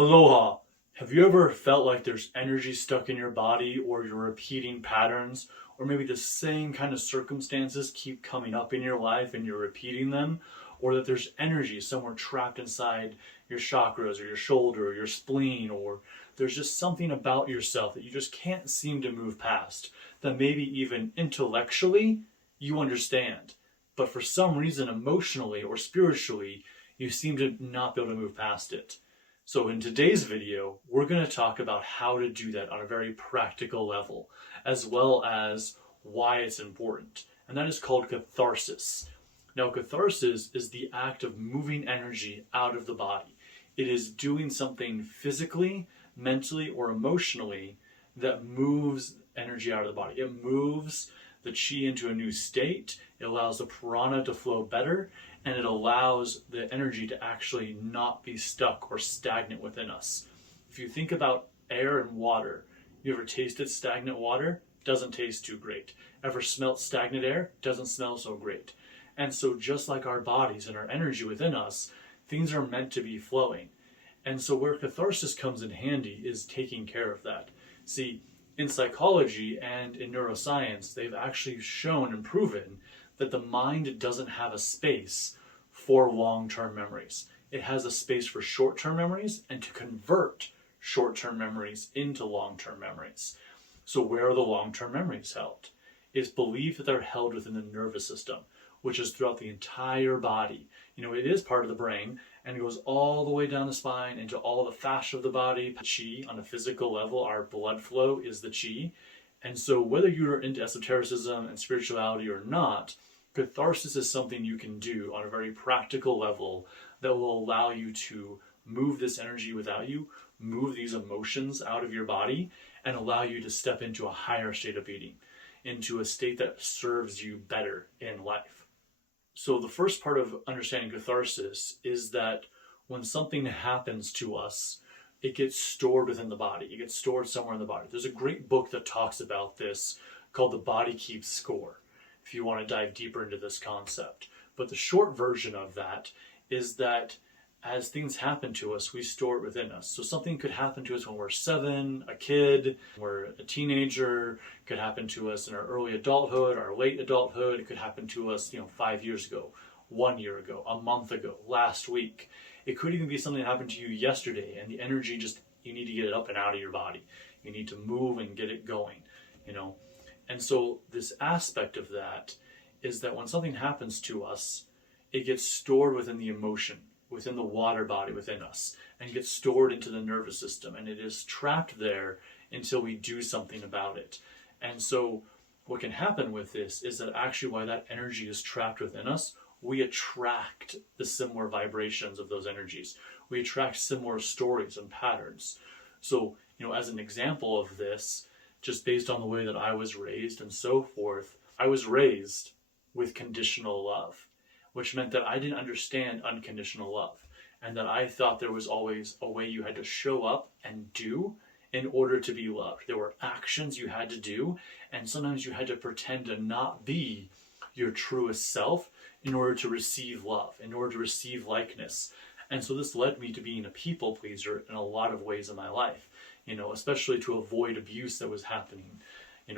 Aloha! Have you ever felt like there's energy stuck in your body, or you're repeating patterns, or maybe the same kind of circumstances keep coming up in your life and you're repeating them? Or that there's energy somewhere trapped inside your chakras or your shoulder or your spleen, or there's just something about yourself that you just can't seem to move past, that maybe even intellectually you understand, but for some reason emotionally or spiritually you seem to not be able to move past it. So in today's video, we're going to talk about how to do that on a very practical level, as well as why it's important. And that is called catharsis. Now, catharsis is the act of moving energy out of the body. It is doing something physically, mentally, or emotionally that moves energy out of the body. It moves the chi into a new state. It allows the prana to flow better, and it allows the energy to actually not be stuck or stagnant within us. If you think about air and water, you ever tasted stagnant water? Doesn't taste too great. Ever smelt stagnant air? Doesn't smell so great. And so just like our bodies and our energy within us, things are meant to be flowing. And so where catharsis comes in handy is taking care of that. See, in psychology and in neuroscience, they've actually shown and proven that the mind doesn't have a space for long-term memories. It has a space for short-term memories and to convert short-term memories into long-term memories. So where are the long-term memories held? It's believed that they're held within the nervous system, which is throughout the entire body. You know, it is part of the brain, and it goes all the way down the spine into all the fascia of the body. Chi, on a physical level, our blood flow is the chi. And so whether you're into esotericism and spirituality or not, catharsis is something you can do on a very practical level that will allow you to move this energy without you, move these emotions out of your body, and allow you to step into a higher state of being, into a state that serves you better in life. So the first part of understanding catharsis is that when something happens to us, it gets stored within the body. It gets stored somewhere in the body. There's a great book that talks about this called The Body Keeps Score, if you want to dive deeper into this concept. But the short version of that is that as things happen to us, we store it within us. So something could happen to us when we're 7, a kid, we're a teenager, it could happen to us in our early adulthood, our late adulthood, it could happen to us, 5 years ago, 1 year ago, a month ago, last week. It could even be something that happened to you yesterday, and the energy just, you need to get it up and out of your body. You need to move and get it going, And so this aspect of that is that when something happens to us, it gets stored within the emotion, within the water body within us, and gets stored into the nervous system, and it is trapped there until we do something about it. And so what can happen with this is that actually while that energy is trapped within us, we attract the similar vibrations of those energies. We attract similar stories and patterns. So, as an example of this, just based on the way that I was raised and so forth, I was raised with conditional love, which meant that I didn't understand unconditional love, and that I thought there was always a way you had to show up and do in order to be loved. There were actions you had to do, and sometimes you had to pretend to not be your truest self in order to receive love, in order to receive likeness. And so this led me to being a people pleaser in a lot of ways in my life, especially to avoid abuse that was happening.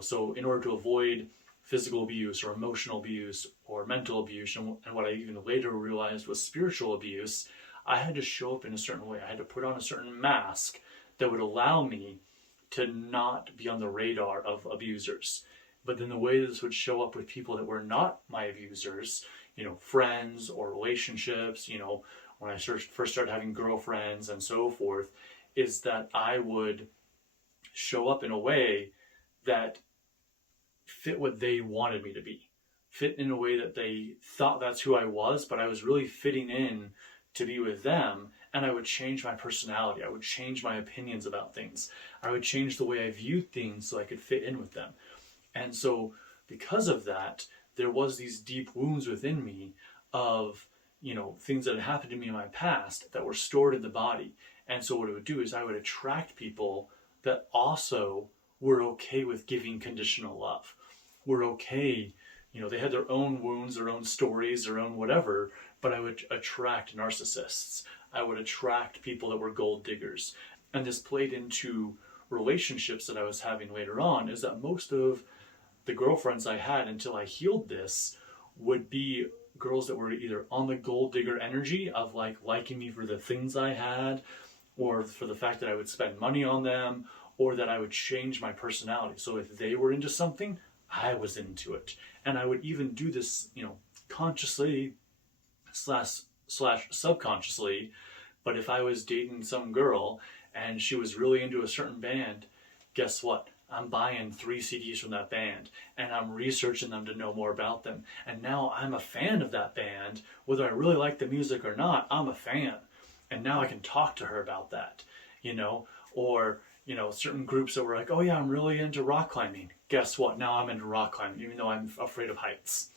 So in order to avoid physical abuse or emotional abuse or mental abuse, and what I even later realized was spiritual abuse, I had to show up in a certain way. I had to put on a certain mask that would allow me to not be on the radar of abusers. But then the way this would show up with people that were not my abusers, friends or relationships, when I first started having girlfriends and so forth, is that I would show up in a way that fit what they wanted me to be, fit in a way that they thought that's who I was, but I was really fitting in to be with them, and I would change my personality. I would change my opinions about things. I would change the way I viewed things so I could fit in with them. And so because of that, there was these deep wounds within me of, things that had happened to me in my past that were stored in the body. And so what it would do is I would attract people that also were okay with giving conditional love. Were okay, they had their own wounds, their own stories, their own whatever, but I would attract narcissists. I would attract people that were gold diggers. And this played into relationships that I was having later on, is that most of the girlfriends I had until I healed this would be girls that were either on the gold digger energy of like liking me for the things I had, or for the fact that I would spend money on them, or that I would change my personality. So if they were into something, I was into it. And I would even do this, consciously slash subconsciously. But if I was dating some girl and she was really into a certain band, guess what? I'm buying 3 CDs from that band and I'm researching them to know more about them. And now I'm a fan of that band. Whether I really like the music or not, I'm a fan. And now I can talk to her about that, or, certain groups that were like, oh yeah, I'm really into rock climbing. Guess what? Now I'm into rock climbing, even though I'm afraid of heights,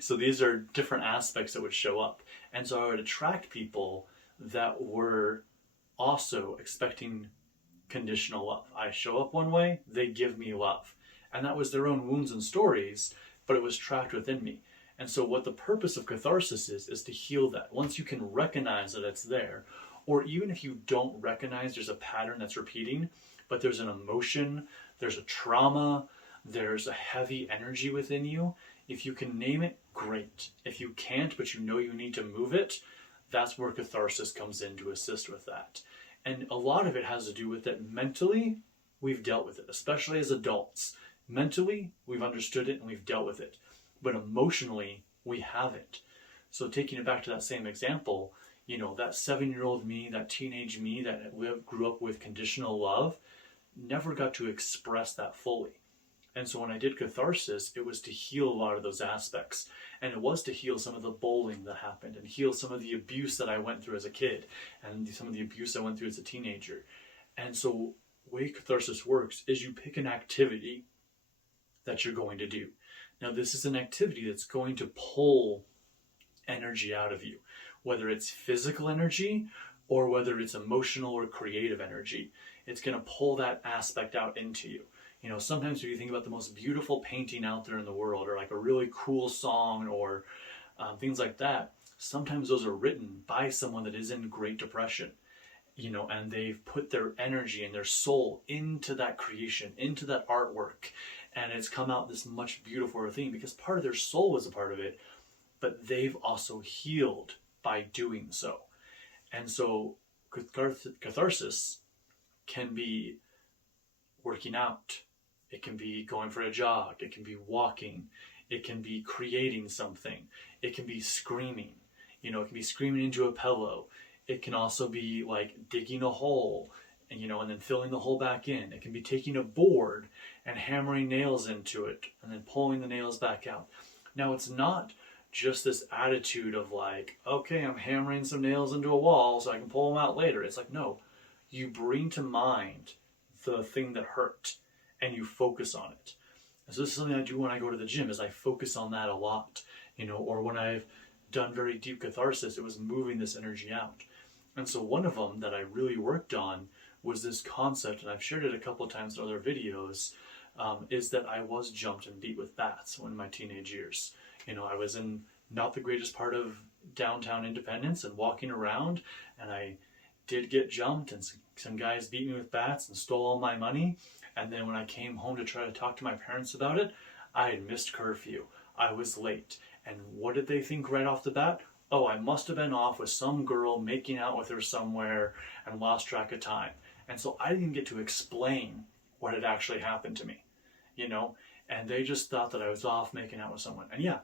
So these are different aspects that would show up. And so I would attract people that were also expecting conditional love. I show up one way, they give me love. And that was their own wounds and stories, but it was trapped within me. And so what the purpose of catharsis is to heal that. Once you can recognize that it's there, or even if you don't recognize there's a pattern that's repeating, but there's an emotion, there's a trauma, there's a heavy energy within you, if you can name it, great. If you can't, but you need to move it, that's where catharsis comes in to assist with that. And a lot of it has to do with that mentally, we've dealt with it, especially as adults. Mentally, we've understood it and we've dealt with it. But emotionally, we haven't. So taking it back to that same example, that 7-year-old me, that teenage me that grew up with conditional love, never got to express that fully. And so when I did catharsis, it was to heal a lot of those aspects. And it was to heal some of the bullying that happened and heal some of the abuse that I went through as a kid and some of the abuse I went through as a teenager. And so the way catharsis works is you pick an activity that you're going to do. Now, this is an activity that's going to pull energy out of you, whether it's physical energy or whether it's emotional or creative energy. It's going to pull that aspect out into you. Sometimes when you think about the most beautiful painting out there in the world, or like a really cool song, or things like that, sometimes those are written by someone that is in Great Depression, and they've put their energy and their soul into that creation, into that artwork, and it's come out this much beautiful thing because part of their soul was a part of it, but they've also healed by doing so. And so catharsis can be working out. It can be going for a jog. It can be walking. It can be creating something. It can be screaming. It can be screaming into a pillow. It can also be like digging a hole and then filling the hole back in. It can be taking a board and hammering nails into it and then pulling the nails back out. Now, it's not just this attitude of like, okay, I'm hammering some nails into a wall so I can pull them out later. It's like, no, you bring to mind the thing that hurt and you focus on it. And so this is something I do when I go to the gym, is I focus on that a lot, or when I've done very deep catharsis, it was moving this energy out. And so one of them that I really worked on was this concept, and I've shared it a couple of times in other videos, is that I was jumped and beat with bats in my teenage years. I was in not the greatest part of downtown Independence and walking around, and I did get jumped, and some guys beat me with bats and stole all my money. And then when I came home to try to talk to my parents about it, I had missed curfew. I was late. And what did they think right off the bat? Oh, I must have been off with some girl making out with her somewhere and lost track of time. And so I didn't get to explain what had actually happened to me, and they just thought that I was off making out with someone. And yeah,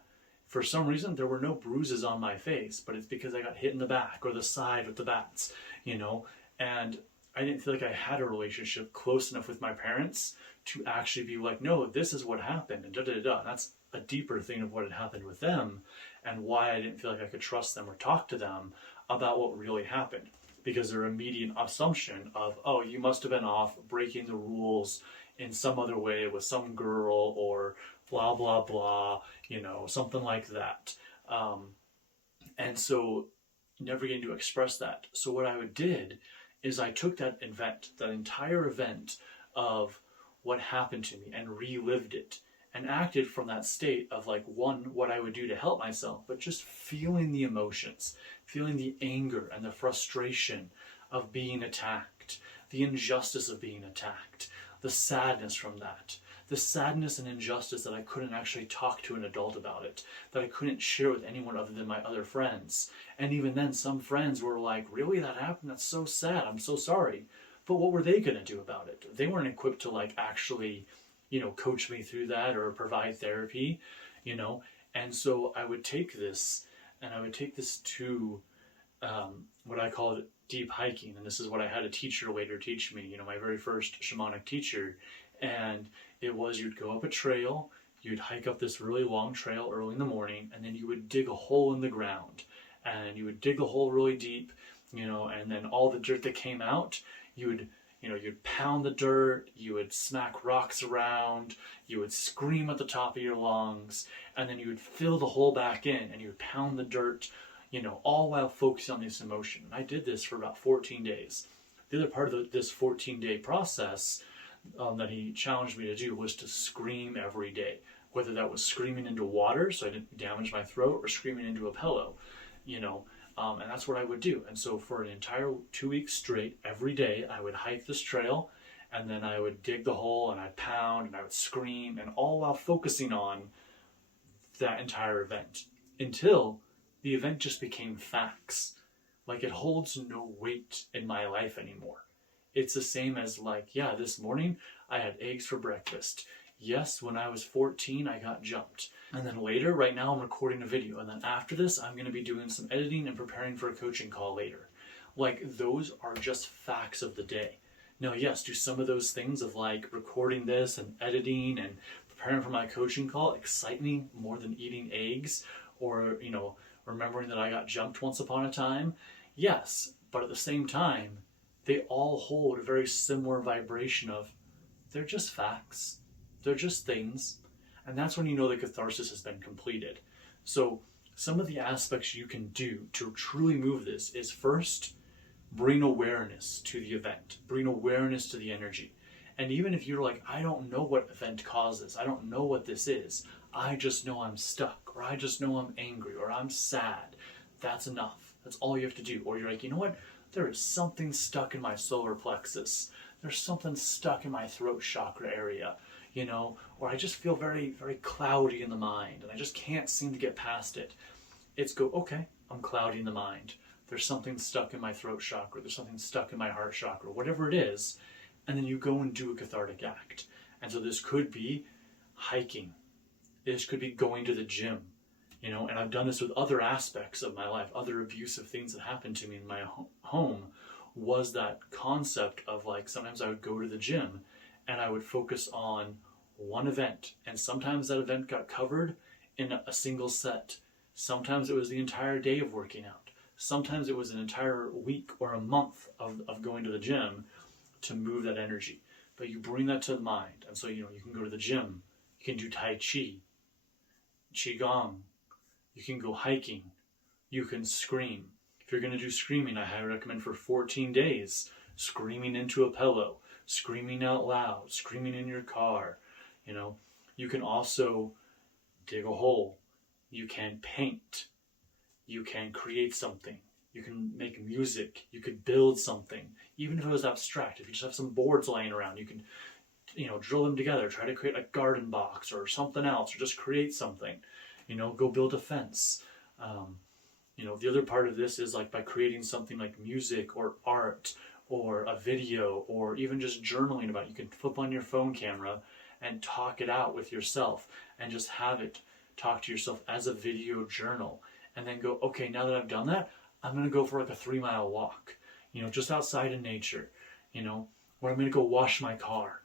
for some reason, there were no bruises on my face, but it's because I got hit in the back or the side with the bats, and I didn't feel like I had a relationship close enough with my parents to actually be like, no, this is what happened, and da-da-da-da. That's a deeper thing of what had happened with them and why I didn't feel like I could trust them or talk to them about what really happened. Because their immediate assumption of, oh, you must have been off breaking the rules in some other way with some girl or blah, blah, blah, something like that. And so never getting to express that. So what I did is I took that event, that entire event of what happened to me, and relived it and acted from that state of like, one, what I would do to help myself, but just feeling the emotions, feeling the anger and the frustration of being attacked, the injustice of being attacked, the sadness from that, the sadness and injustice that I couldn't actually talk to an adult about it, that I couldn't share with anyone other than my other friends. And even then, some friends were like, really, that happened? That's so sad. I'm so sorry. But what were they going to do about it? They weren't equipped to like actually, coach me through that or provide therapy, And so I would take this to what I call deep hiking. And this is what I had a teacher later teach me, my very first shamanic teacher. And it was, you'd go up a trail, you'd hike up this really long trail early in the morning, and then you would dig a hole in the ground. And you would dig a hole really deep, and then all the dirt that came out, you'd pound the dirt, you would smack rocks around, you would scream at the top of your lungs, and then you would fill the hole back in, and you would pound the dirt, all while focusing on this emotion. And I did this for about 14 days. The other part of this 14-day process that he challenged me to do was to scream every day, whether that was screaming into water so I didn't damage my throat or screaming into a pillow, and that's what I would do. And so for an entire 2 weeks straight, every day I would hike this trail, and then I would dig the hole and I'd pound and I would scream, and all while focusing on that entire event until the event just became facts. Like, it holds no weight in my life anymore. It's the same as like, yeah, this morning I had eggs for breakfast. Yes, when I was 14, I got jumped. And then later, right now, I'm recording a video. And then after this, I'm going to be doing some editing and preparing for a coaching call later. Like, those are just facts of the day. Now, yes, do some of those things of like recording this and editing and preparing for my coaching call excite me more than eating eggs or, remembering that I got jumped once upon a time? Yes, but at the same time, they all hold a very similar vibration of, they're just facts, they're just things, and that's when you know the catharsis has been completed. So some of the aspects you can do to truly move this is, first, bring awareness to the event, bring awareness to the energy. And even if you're like, I don't know what event caused this, I don't know what this is, I just know I'm stuck, or I just know I'm angry, or I'm sad, that's enough. That's all you have to do. Or you're like, you know what? There is something stuck in my solar plexus. There's something stuck in my throat chakra area, or I just feel very, very cloudy in the mind and I just can't seem to get past it. It's go, okay, I'm cloudy in the mind. There's something stuck in my throat chakra. There's something stuck in my heart chakra, whatever it is. And then you go and do a cathartic act. And so this could be hiking. This could be going to the gym. And I've done this with other aspects of my life, other abusive things that happened to me in my home, was that concept of like, sometimes I would go to the gym and I would focus on one event. And sometimes that event got covered in a single set. Sometimes it was the entire day of working out. Sometimes it was an entire week or a month of going to the gym to move that energy. But you bring that to the mind. And so, you can go to the gym. You can do Tai Chi, Qigong. You can go hiking. You can scream. If you're going to do screaming, I highly recommend for 14 days, screaming into a pillow, screaming out loud, screaming in your car. You can also dig a hole. You can paint. You can create something. You can make music. You could build something. Even if it was abstract, if you just have some boards laying around, you can, drill them together, try to create a garden box or something else, or just create something. Go build a fence. The other part of this is like by creating something like music or art or a video or even just journaling about it. You can flip on your phone camera and talk it out with yourself and just have it talk to yourself as a video journal. And then go, okay, now that I've done that, I'm going to go for like a 3-mile walk, just outside in nature, or I'm going to go wash my car.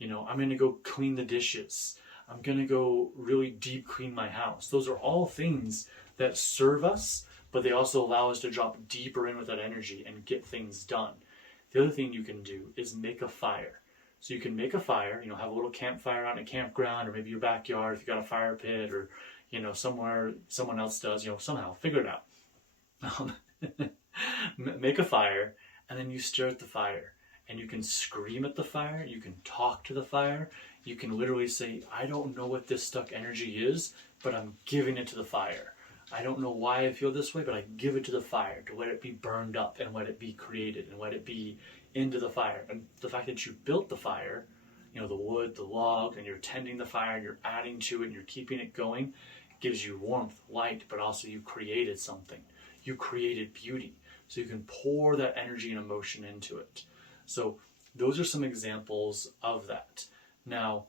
I'm going to go clean the dishes. I'm going to go really deep clean my house. Those are all things that serve us, but they also allow us to drop deeper in with that energy and get things done. The other thing you can do is make a fire. So you can make a fire, have a little campfire out in a campground or maybe your backyard if you got a fire pit or, somewhere someone else does, somehow figure it out. Make a fire and then you stare at the fire. And you can scream at the fire, you can talk to the fire, You can literally say, I don't know what this stuck energy is, but I'm giving it to the fire. I don't know why I feel this way, but I give it to the fire to let it be burned up and let it be created and let it be into the fire. And the fact that you built the fire, you know, the wood, the log, and you're tending the fire, and you're adding to it, and you're keeping it going, gives you warmth, light, but also you created something. You created beauty. So you can pour that energy and emotion into it. So those are some examples of that. Now,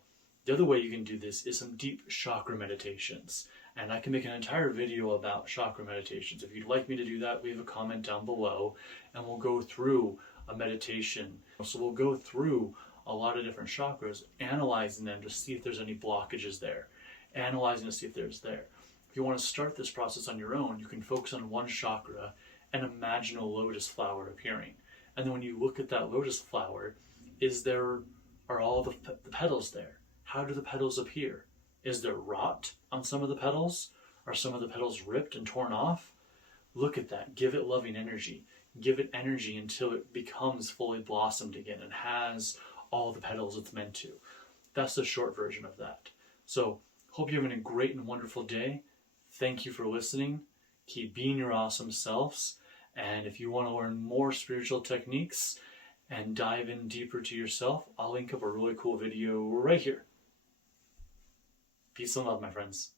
the other way you can do this is some deep chakra meditations. And I can make an entire video about chakra meditations. If you'd like me to do that, leave a comment down below and we'll go through a meditation. So we'll go through a lot of different chakras, analyzing them to see if there's any blockages there, analyzing to see if there's there. If you want to start this process on your own, you can focus on one chakra and imagine a lotus flower appearing. And then when you look at that lotus flower, are all the petals there? How do the petals appear? Is there rot on some of the petals? Are some of the petals ripped and torn off? Look at that. Give it loving energy. Give it energy until it becomes fully blossomed again and has all the petals it's meant to. That's the short version of that. So, hope you're having a great and wonderful day. Thank you for listening. Keep being your awesome selves. And if you want to learn more spiritual techniques and dive in deeper to yourself, I'll link up a really cool video right here. Peace and love, my friends.